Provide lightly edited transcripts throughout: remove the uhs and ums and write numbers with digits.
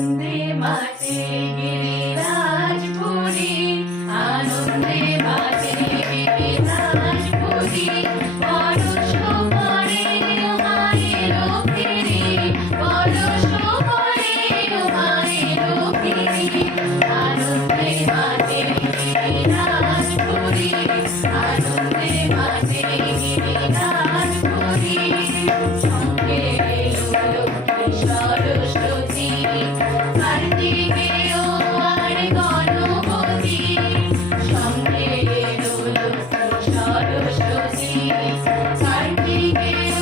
আনন্দে মাতে গিরিরাজপুরী, আনন্দে মাতে গিরিরাজপুরী, পরশ করে মায়ের ফিরি, পরশ করে মায়ের ফিরি, আনন্দে মাতে গিরিরাজপুরী, আনন্দে মাতে গিরিরাজপুরী, সঙ্গে এলো লক্ষ্মী সরস্বতী, কার্তিকেয় আর গণপতি, সঙ্গে এলো লক্ষ্মী সরস্বতী, কার্তিকেয়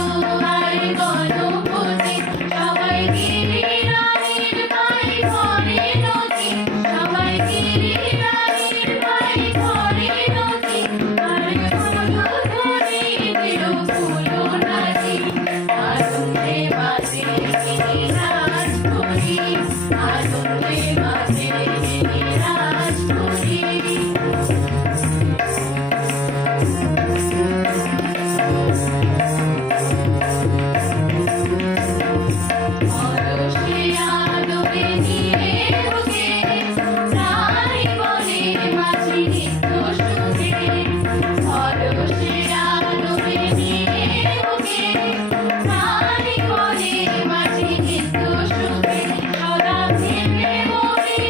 আর গণপতি, সবাই গিরিরাজের পায়ে করে নতি, সবাই গিরিরাজের পায়ে করে নতি, আর ফুলো ধরে দিল ফুলো নাচি, আনন্দে মাতে গিরিরাজপুরী, আনন্দে মাতে গিরিরাজপুরী। পরশে আদরে নিয়ে ওকে, তাই বলে মাঝি নিত্য সুখে, পরশে আদরে নিয়ে ওকে, তাই বলে মাঝি নিত্য সুখে, সদা ভেবে মরি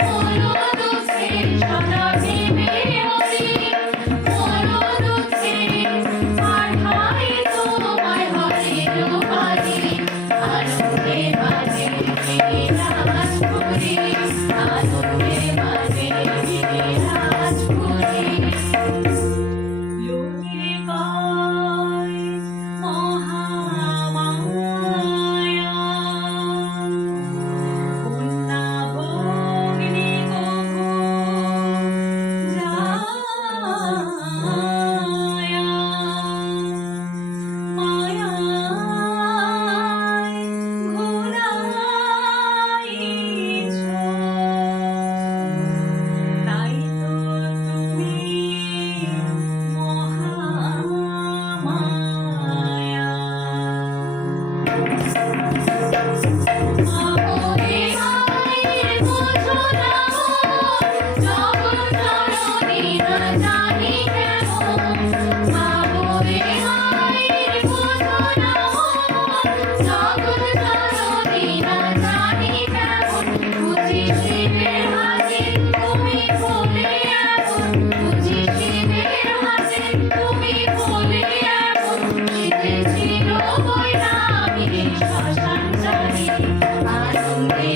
মন দুঃখে, সদা ভেবে মরি মন দুঃখে, পাঠাই তোমায় হরের বাড়ি, আনন্দে মাতে গিরিরাজপুরী, আনন্দে মাতে গিরিরাজপুরী। লোকে কয় মহামায়া, কন্যা ভগ্নী কভু যায়া, মায়ায় ঘুরাইছ, তাই তো তুমি মহামায়া। আমরে মায়ের বোঝো না জগৎ জননী না জানি কেমন, আমরে মায়ের বোঝো না জগৎ জননী না জানি কেমন, বুঝি শিবের হাতে তুমি বলে এমন, বুঝি শিবের হাতে তুমি বলে এমন, শীতে ছিল বৈরাগী শ্মশান জানি, আনন্দে